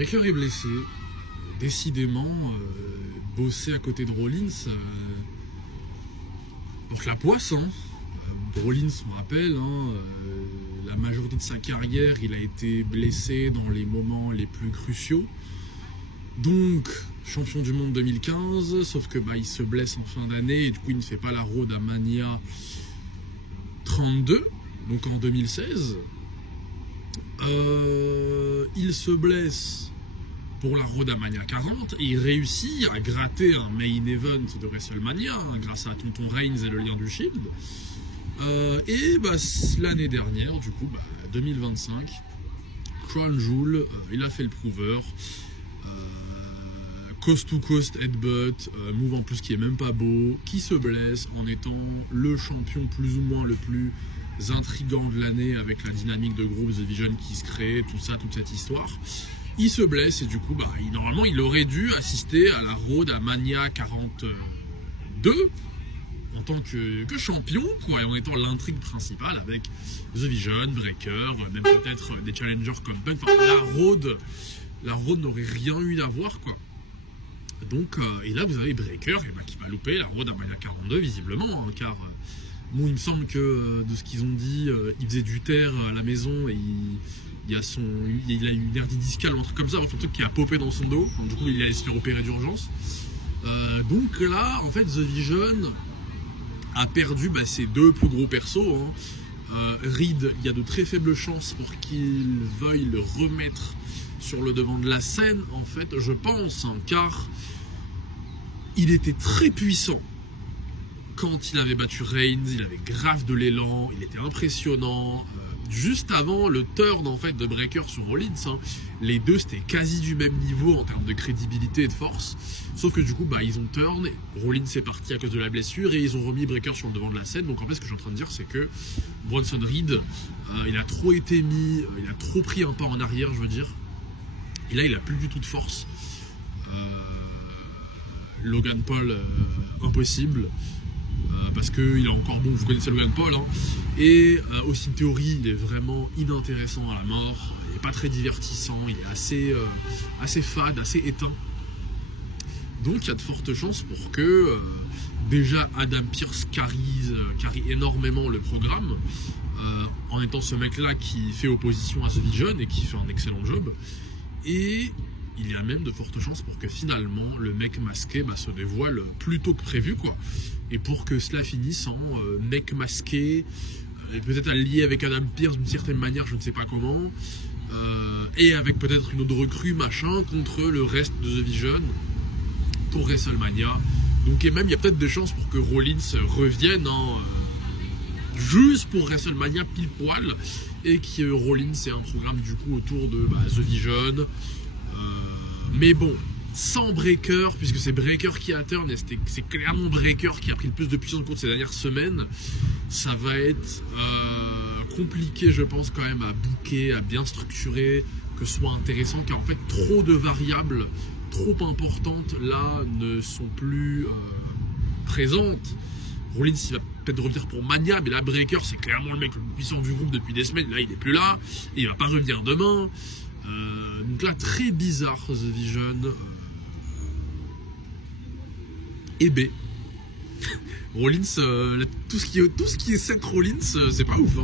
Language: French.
Breakker est blessé. Décidément, bosser à côté de Rollins, donc la poisse. Rollins, on rappelle, la majorité de sa carrière, il a été blessé dans les moments les plus cruciaux. Donc, champion du monde 2015, sauf que il se blesse en fin d'année et du coup il ne fait pas la Road à Mania 32, donc en 2016. Il se blesse pour la Road à Mania 40 et il réussit à gratter un main event de WrestleMania grâce à Tonton Reigns et le lien du Shield. Et l'année dernière, du coup, 2025, Crown Jewel, il a fait le prover. Coast to coast headbutt, move en plus qui est même pas beau, qui se blesse en étant le champion plus ou moins le plus intriguant de l'année avec la dynamique de groupe The Vision qui se crée, tout ça, toute cette histoire. Il se blesse et du coup, normalement, il aurait dû assister à la Road à Mania 42 en tant que champion, quoi, et en étant l'intrigue principale avec The Vision, Breakker, même peut-être des challengers comme Punk. Enfin, la Road n'aurait rien eu à voir, quoi. Donc, et là vous avez Breakker qui va louper la Road à Mania 42 visiblement, car il me semble que de ce qu'ils ont dit, il faisait du terre à la maison et il a eu une hernie discale ou un truc comme ça, un truc qui a popé dans son dos, du coup il allait se faire opérer d'urgence. Donc là en fait The Vision a perdu ses deux plus gros persos. Reed, il y a de très faibles chances pour qu'il veuille le remettre sur le devant de la scène, en fait, je pense, car il était très puissant quand il avait battu Reigns, il avait grave de l'élan, il était impressionnant. Juste avant le turn en fait de Breakker sur Rollins, les deux c'était quasi du même niveau en termes de crédibilité et de force, sauf que du coup ils ont turn, Rollins est parti à cause de la blessure et ils ont remis Breakker sur le devant de la scène. Donc en fait ce que je suis en train de dire c'est que Bronson Reed il a trop été mis, il a trop pris un pas en arrière, je veux dire, et là il a plus du tout de force. Logan Paul impossible, parce qu'il est encore bon, vous connaissez Logan Paul, et aussi en théorie il est vraiment inintéressant à la mort, il n'est pas très divertissant, il est assez fade, assez éteint. Donc il y a de fortes chances pour que déjà Adam Pearce carie énormément le programme, en étant ce mec là qui fait opposition à The Vision et qui fait un excellent job, et il y a même de fortes chances pour que finalement le mec masqué se dévoile plus tôt que prévu, quoi. Et pour que cela finisse en mec masqué, peut-être lié avec Adam Pearce d'une certaine manière, je ne sais pas comment, et avec peut-être une autre recrue contre le reste de The Vision pour WrestleMania. Donc et même il y a peut-être des chances pour que Rollins revienne juste pour WrestleMania pile poil, et que Rollins ait un programme du coup autour de The Vision. Mais bon, sans Breakker, puisque c'est Breakker qui a turn, et c'est clairement Breakker qui a pris le plus de puissance au cours de ces dernières semaines, ça va être compliqué, je pense, quand même à booker, à bien structurer, que ce soit intéressant, car en fait trop de variables trop importantes là ne sont plus présentes. Rollins il va peut-être revenir pour Mania, mais là Breakker c'est clairement le mec le plus puissant du groupe depuis des semaines, là il est plus là, et il va pas revenir demain. Donc là très bizarre The Vision, et B. Rollins, tout ce qui est Seth Rollins, c'est pas ouf,